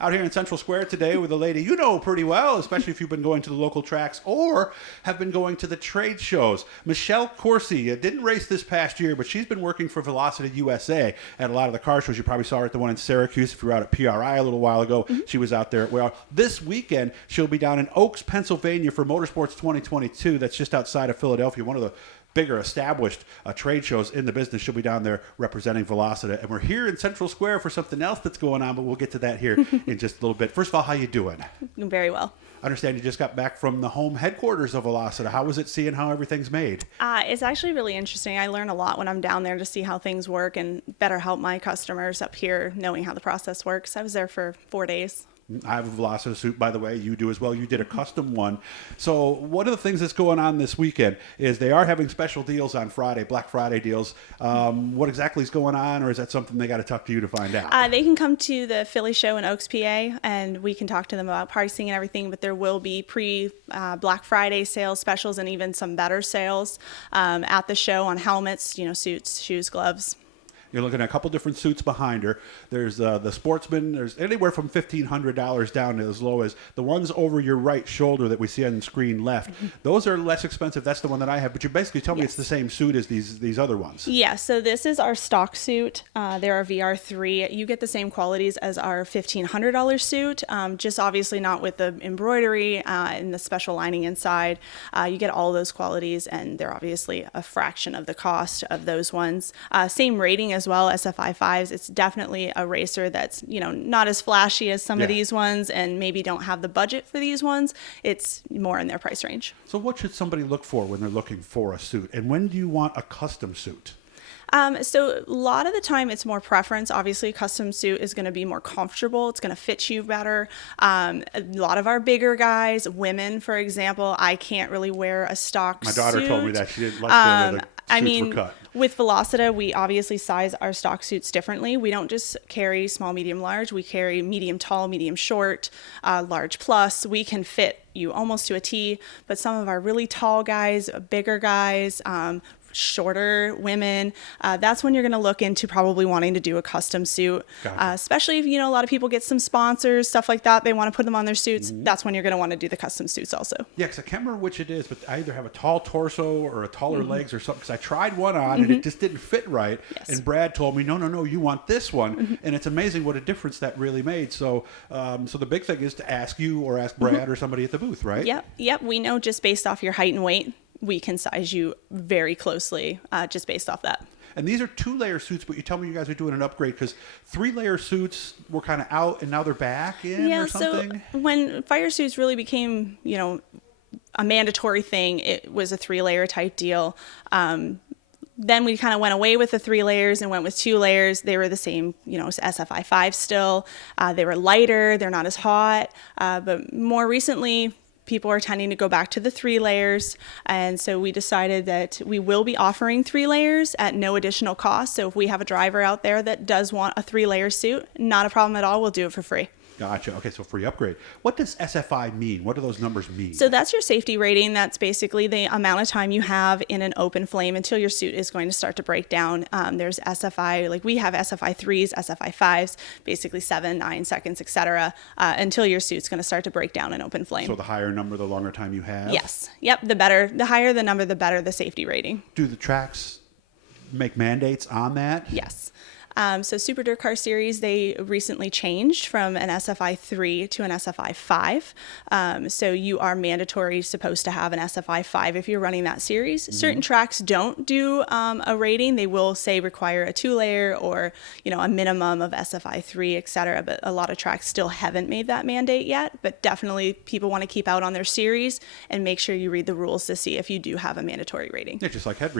Out here in Central Square today with a lady you know pretty well, especially if you've been going to the local tracks or have been going to the trade shows. Michelle Courcy didn't race this past year, but she's been working for Velocita USA at a lot of the car shows. You probably saw her at the one in Syracuse. If you were out at PRI a little while ago, she was out there. Well, this weekend, she'll be down in Oaks, Pennsylvania for Motorsports 2022. That's just outside of Philadelphia, one of the bigger established trade shows in the business. She'll be down there representing Velocita, and we're here in Central Square for something else that's going on, but we'll get to that here in just a little bit. First of all, how you doing? Very well. I understand you just got back from the home headquarters of Velocita. How was it seeing how everything's made? It's actually really interesting. I learn a lot when I'm down there to see how things work and better help my customers up here knowing how the process works. I was there for 4 days. I have a Velocita suit, by the way. You do as well. You did a custom one. So one of the things that's going on this weekend is they are having special deals on Friday, Black Friday deals. What exactly is going on, or is that something they got to talk to you to find out? They can come to the Philly show in Oaks, PA, and we can talk to them about pricing and everything, but there will be pre-Black Friday sales specials and even some better sales at the show on helmets, suits, shoes, gloves. You're looking at a couple different suits behind her. There's the Sportsman. There's anywhere from $1,500 down to as low as the ones over your right shoulder that we see on the screen left. Those are less expensive. That's the one that I have. But you basically tell me it's the same suit as these other ones. Yeah, so this is our stock suit. They're our VR3. You get the same qualities as our $1,500 suit, just obviously not with the embroidery and the special lining inside. You get all those qualities, and they're obviously a fraction of the cost of those ones. Same rating as well, SFI 5s. It's definitely a racer that's, not as flashy as some of these ones and maybe don't have the budget for these ones. It's more in their price range. So what should somebody look for when they're looking for a suit? And when do you want a custom suit? So a lot of the time it's more preference. Obviously, a custom suit is going to be more comfortable. It's going to fit you better. A lot of our bigger guys, women, for example, I can't really wear a stock suit. My daughter told me that she didn't like the suits were cut. With Velocita, we obviously size our stock suits differently. We don't just carry small, medium, large. We carry medium, tall, medium, short, large plus. We can fit you almost to a T, but some of our really tall guys, bigger guys, shorter women, that's when you're going to look into probably wanting to do a custom suit. Gotcha. Especially if, a lot of people get some sponsors, stuff like that. They want to put them on their suits. That's when you're going to want to do the custom suits also. Yeah, because I can't remember which it is, but I either have a tall torso or a taller legs or something, because I tried one on and it just didn't fit right. Yes. And Brad told me, no, you want this one. And it's amazing what a difference that really made. So so the big thing is to ask you or ask Brad or somebody at the booth, right? Yep. We know just based off your height and weight, we can size you very closely just based off that. And these are 2-layer suits, but you tell me you guys are doing an upgrade because 3-layer suits were kind of out and now they're back in or something? So when fire suits really became, a mandatory thing, it was a 3-layer type deal. Then we kind of went away with the 3 layers and went with 2 layers. They were the same, as SFI 5 still. They were lighter. They're not as hot. But more recently, people are tending to go back to the 3 layers. And so we decided that we will be offering 3 layers at no additional cost. So if we have a driver out there that does want a 3-layer suit, not a problem at all. We'll do it for free. Gotcha. Okay, so free upgrade. What does SFI mean? What do those numbers mean? So that's your safety rating. That's basically the amount of time you have in an open flame until your suit is going to start to break down. There's SFI, like we have SFI 3s, SFI 5s, basically 7, 9 seconds, etc., until your suit's going to start to break down in open flame. So the higher number, the longer time you have? Yes. Yep. The higher the number, the better the safety rating. Do the tracks make mandates on that? Yes. So Super Dirt Car Series, they recently changed from an SFI 3 to an SFI 5. So you are mandatory supposed to have an SFI 5 if you're running that series. Certain tracks don't do a rating. They will say require a 2-layer or, a minimum of SFI 3, etc. But a lot of tracks still haven't made that mandate yet. But definitely people want to keep out on their series and make sure you read the rules to see if you do have a mandatory rating. Yeah, just like head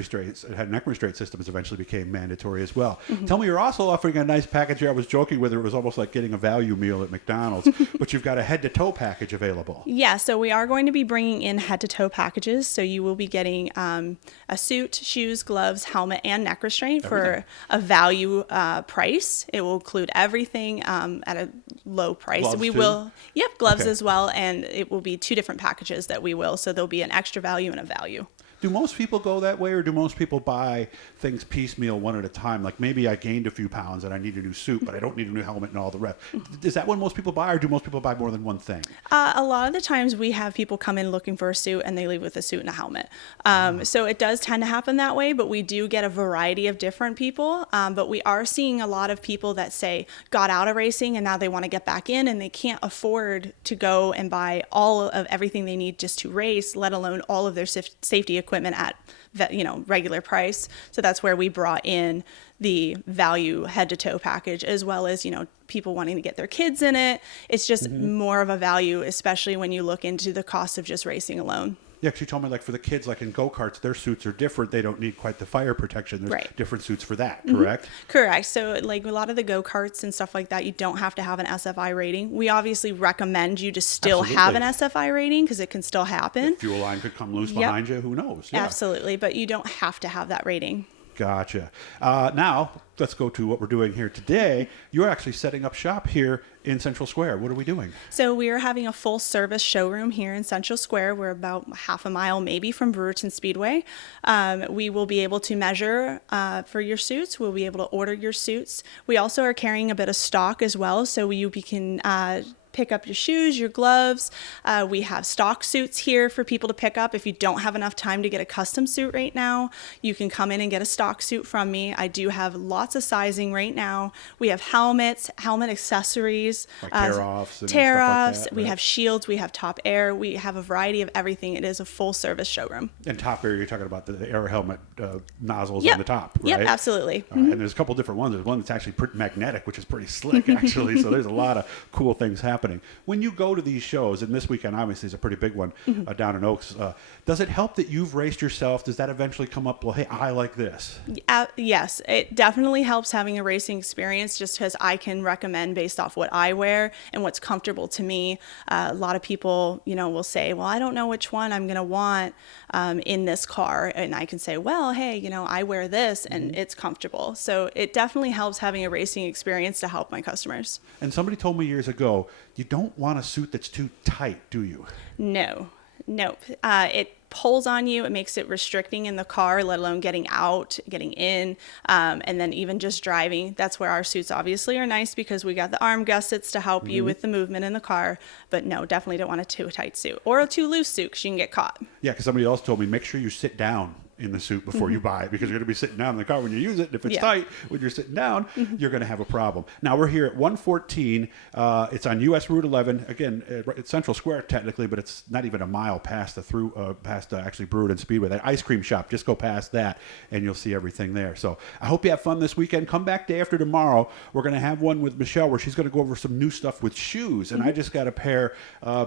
neck restraint systems eventually became mandatory as well. Tell me, you're also offering a nice package here. I was joking with her. It was almost like getting a value meal at McDonald's, but you've got a head-to-toe package available. Yeah, so we are going to be bringing in head-to-toe packages. So you will be getting a suit, shoes, gloves, helmet, and neck restraint for a value price. It will include everything at a low price. Gloves we too? will, gloves Okay. as well, and it will be 2 different packages that we will. So there'll be an extra value and a value. Do most people go that way, or do most people buy things piecemeal one at a time? Like maybe I gained a few pounds and I need a new suit, but I don't need a new helmet and all the rest. Is that what most people buy, or do most people buy more than one thing? A lot of the times we have people come in looking for a suit and they leave with a suit and a helmet. So it does tend to happen that way, but we do get a variety of different people. But we are seeing a lot of people that say got out of racing and now they want to get back in, and they can't afford to go and buy all of everything they need just to race, let alone all of their safety equipment at regular price. So that's where we brought in the value head to toe package, as well as people wanting to get their kids in it. It's just more of a value, especially when you look into the cost of just racing alone. Yeah, because you told me, like, for the kids, like in go-karts, their suits are different. They don't need quite the fire protection. There's different suits for that, correct? Correct. So, like, a lot of the go-karts and stuff like that, you don't have to have an SFI rating. We obviously recommend you to still have an SFI rating, because it can still happen. The fuel line could come loose behind you. Who knows? Yeah. Absolutely. But you don't have to have that rating. Gotcha. Now, let's go to what we're doing here today. You're actually setting up shop here in Central Square. What are we doing? So we are having a full service showroom here in Central Square. We're about half a mile maybe from Brewerton Speedway. We will be able to measure for your suits. We'll be able to order your suits. We also are carrying a bit of stock as well, so you can pick up your shoes, your gloves. We have stock suits here for people to pick up. If you don't have enough time to get a custom suit right now, you can come in and get a stock suit from me. I do have lots of sizing right now. We have helmets, helmet accessories, like tear-offs and tear-offs. stuff like that, We have shields. We have top air. We have a variety of everything. It is a full service showroom. And top air, you're talking about the air helmet nozzles on the top, right? Yep, absolutely. And there's a couple different ones. There's one that's actually magnetic, which is pretty slick, actually. So there's a lot of cool things happening. When you go to these shows, and this weekend obviously is a pretty big one down in Oaks, does it help that you've raced yourself? Does that eventually come up, well, hey, I like this? Yes, it definitely helps having a racing experience, just because I can recommend based off what I wear and what's comfortable to me. A lot of people, will say, well, I don't know which one I'm going to want in this car. And I can say, well, hey, I wear this and it's comfortable. So it definitely helps having a racing experience to help my customers. And somebody told me years ago, you don't want a suit that's too tight, do you? No. It pulls on you. It makes it restricting in the car, let alone getting out, getting in, and then even just driving. That's where our suits obviously are nice, because we got the arm gussets to help you with the movement in the car. But no, definitely don't want a too tight suit or a too loose suit, because you can get caught. Yeah, because somebody else told me, make sure you sit down in the suit before you buy it, because you're going to be sitting down in the car when you use it. And if it's tight when you're sitting down, you're going to have a problem. Now, we're here at 114. It's on US Route 11. Again, it's Central Square technically, but it's not even a mile past actually Brewerton Speedway. That ice cream shop, just go past that and you'll see everything there. So I hope you have fun this weekend. Come back day after tomorrow. We're going to have one with Michelle where she's going to go over some new stuff with shoes. And I just got a pair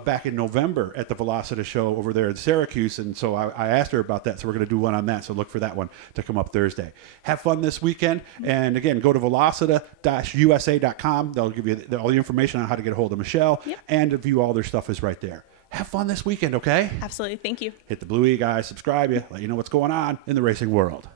back in November at the Velocita show over there in Syracuse. And so I asked her about that. So we're going to do one on that, so look for that one to come up Thursday. Have fun this weekend, and again, go to velocita-usa.com. They'll give you all the information on how to get a hold of Michelle, and to view all their stuff is right there. Have fun this weekend, okay? Absolutely. Thank you. Hit the blue E, guys. Subscribe, let you know what's going on in the racing world.